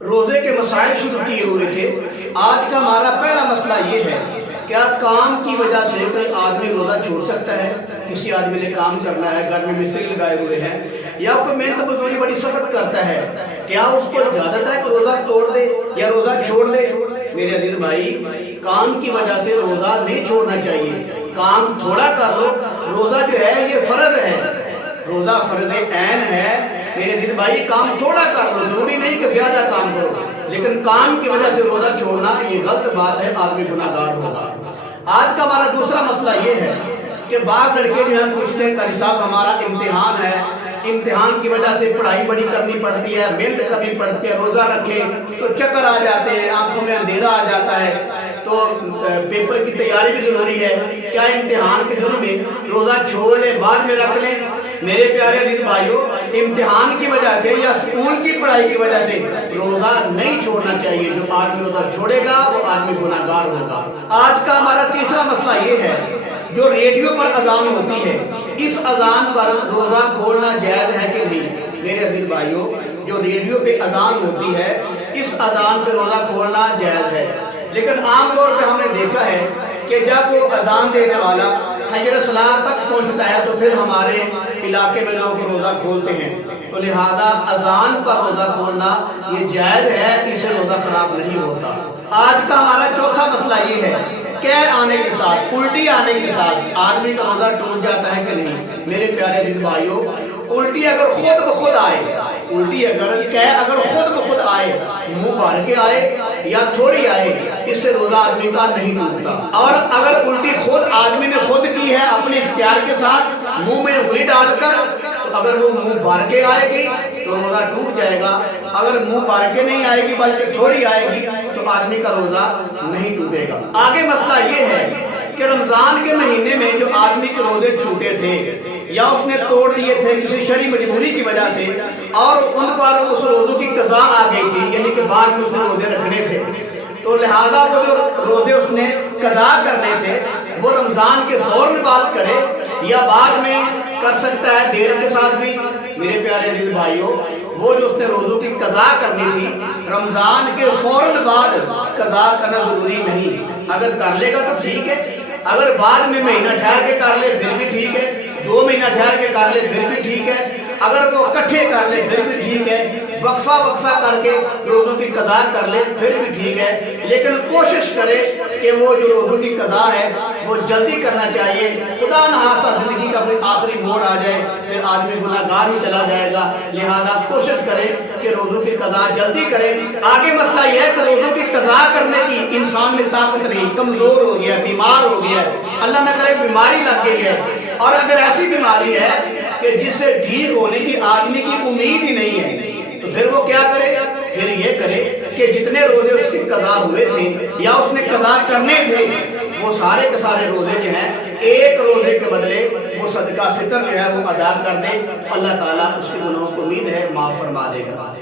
روزے کے مسائل شروع کیے ہوئے تھے۔ آج کا ہمارا پہلا مسئلہ یہ ہے، کیا کام کی وجہ سے کوئی آدمی روزہ چھوڑ سکتا ہے؟ کسی آدمی نے کام کرنا ہے، گھر میں مستری لگائے ہوئے ہیں، یا کوئی محنت مزدوری بڑی سخت کرتا ہے، کیا اس کو اجازت ہے کہ روزہ توڑ دے یا روزہ چھوڑ دے؟ میرے عزیز بھائی، کام کی وجہ سے روزہ نہیں چھوڑنا چاہیے۔ کام تھوڑا کر لو، روزہ جو ہے یہ فرض ہے، روزہ فرض عین ہے۔ میرے عزیز بھائی، کام تھوڑا کر لو، ضروری نہیں کہ زیادہ کام کرو، لیکن کام کی وجہ سے روزہ چھوڑنا یہ غلط بات ہے، آدمی گناہ گار ہوگا۔ آج کا ہمارا دوسرا مسئلہ یہ ہے کہ بعض لڑکے جو ہیں پوچھتے ہیں کہ صاحب ہمارا امتحان ہے، امتحان کی وجہ سے پڑھائی بڑی کرنی پڑتی ہے، محنت کرنی پڑتی ہے، روزہ رکھے تو چکر آ جاتے ہیں، آنکھوں میں اندھیرا آ جاتا ہے، تو پیپر کی تیاری بھی ضروری ہے، کیا امتحان کے دنوں میں روزہ چھوڑ لیں بعد میں رکھ لیں؟ میرے پیارے عزیز بھائیو، امتحان کی وجہ سے یا اسکول کی پڑھائی کی وجہ سے روزہ نہیں چھوڑنا چاہیے۔ جو آدمی روزہ چھوڑے گا وہ آدمی گناہ گار ہوگا۔ آج کا ہمارا تیسرا مسئلہ یہ ہے، جو ریڈیو پر اذان ہوتی ہے، اس اذان پر روزہ کھولنا جائز ہے کہ نہیں؟ میرے عزیز بھائیو، جو ریڈیو پہ اذان ہوتی ہے، اس اذان پہ روزہ کھولنا جائز ہے، لیکن عام طور پہ ہم نے دیکھا ہے کہ جب وہ اذان دینے والا حجر اسود تک پہنچتا ہے تو پھر ہمارے علاقے میں لوگ روزہ کھولتے ہیں، تو لہذا اذان پر روزہ کھولنا یہ جائز ہے، اس سے روزہ خراب نہیں ہوتا۔ آج کا ہمارا چوتھا مسئلہ یہ ہے، قے آنے کے ساتھ، الٹی آنے کے ساتھ آدمی کا روزہ ٹوٹ جاتا ہے کہ نہیں؟ میرے پیارے عزیز بھائیو، الٹی اگر خود بخود آئے، الٹی اگر خود بخود آئے، منہ بھر کے آئے یا تھوڑی آئے، اس سے روزہ آدمی کا نہیں ٹوٹتا۔ اور اگر الٹی خود آدمی نے خود کی ہے اپنے اختیار کے ساتھ، منہ میں انگلی ڈال کر، تو اگر وہ منہ بھر کے آئے گی تو روزہ ٹوٹ جائے گا، اگر منہ بھر کے نہیں آئے گی بلکہ تھوڑی آئے گی تو آدمی کا روزہ نہیں ٹوٹے گا۔ آگے مسئلہ یہ ہے کہ رمضان کے مہینے میں جو آدمی کے روزے چھوٹے تھے یا اس نے توڑ دیے تھے کسی شرعی مجبوری کی وجہ سے، اور ان پر اس روزوں کی قضا آ گئی تھی، یعنی کہ بعد میں اس نے روزے رکھنے تھے، تو لہذا وہ جو روزے اس نے قضا کرنے تھے وہ رمضان کے فوراً بعد کرے یا بعد میں کر سکتا ہے دیر کے ساتھ بھی؟ میرے پیارے عزیز بھائیو، وہ جو اس نے روزوں کی قضا کرنی تھی رمضان کے فوراً بعد قضا کرنا ضروری نہیں، اگر کر لے گا تو ٹھیک ہے، اگر بعد میں مہینہ ٹھہر کے کر لے پھر بھی ٹھیک ہے، 2 مہینہ ٹھہر کے کر لے پھر بھی ٹھیک ہے، اگر وہ اکٹھے کر لے پھر بھی ٹھیک ہے، وقفہ کر کے روزوں کی قضا کر لے پھر بھی ٹھیک ہے، لیکن کوشش کرے کہ وہ جو روزوں کی قضا ہے وہ جلدی کرنا چاہیے۔ خدا نخواستہ زندگی کا کوئی آخری موڑ آ جائے پھر آدمی گناہ گار ہی چلا جائے گا، لہذا کوشش کرے کہ روزوں کی قضا جلدی کرے۔ آگے مسئلہ یہ ہے کہ روزوں کی قضا کرنے کی انسان میں طاقت نہیں، کمزور ہو گیا، بیمار ہو گیا، اللہ نہ کرے بیماری لگ گئی ہے، اور اگر ایسی بیماری ہے کہ جس سے ٹھیک ہونے کی آدمی کی امید ہی نہیں ہے، تو پھر وہ کیا کرے؟ پھر یہ کرے کہ جتنے روزے اس کی قضا ہوئے تھے یا اس نے قضا کرنے تھے وہ سارے کے سارے روزے جو ہیں ایک روزے کے بدلے وہ صدقہ فطر جو ہے وہ ادا کر دے، اللہ تعالیٰ اس کے گناہوں کو امید ہے معاف فرما دے گا۔